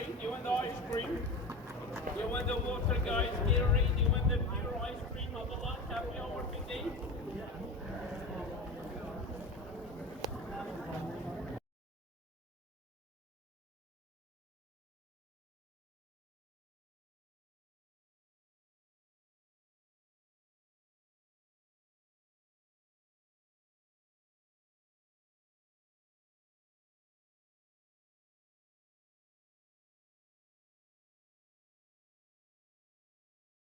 Gatorade? Do you want the ice cream? Do you want the water, guys? Gatorade? Do you want the pure ice cream? Have a lunch, happy hour today?